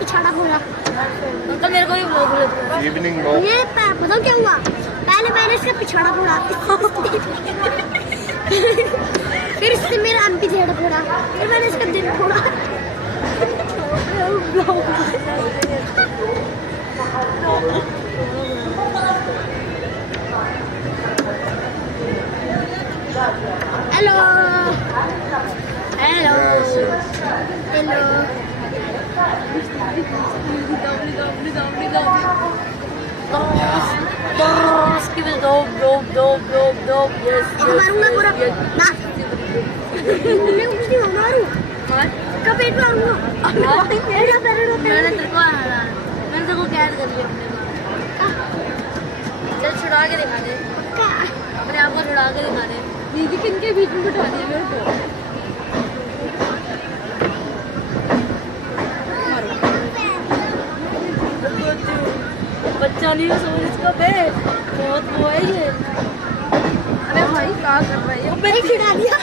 पिछाड़ा फोड़ा। तो मेरे को भी ब्लॉग इवनिंग ये बताओ क्या हुआ, पहले मैंने इसका पिछाड़ा फोड़ा फिर इससे मेरा एमपी जेड फोड़ा, फिर मैंने इसका दिल फोड़ा। हेलो हेलो हेलो मारूंगा पूरा ना, मैं कुछ नहीं मारूं, कब पेट मारूंगा। मैंने तेरे को कैद कर लिया चल छुड़ा के दिखा दे, अपने आप को छुड़ा के दिखा दे। दीदी किनके बीच में बिठा दिया मेरे को। बच्चा नहीं समझ इसका बे, बहुत वो है ये। अरे भाई क्या कर रहा है ये, छुड़ा दिया।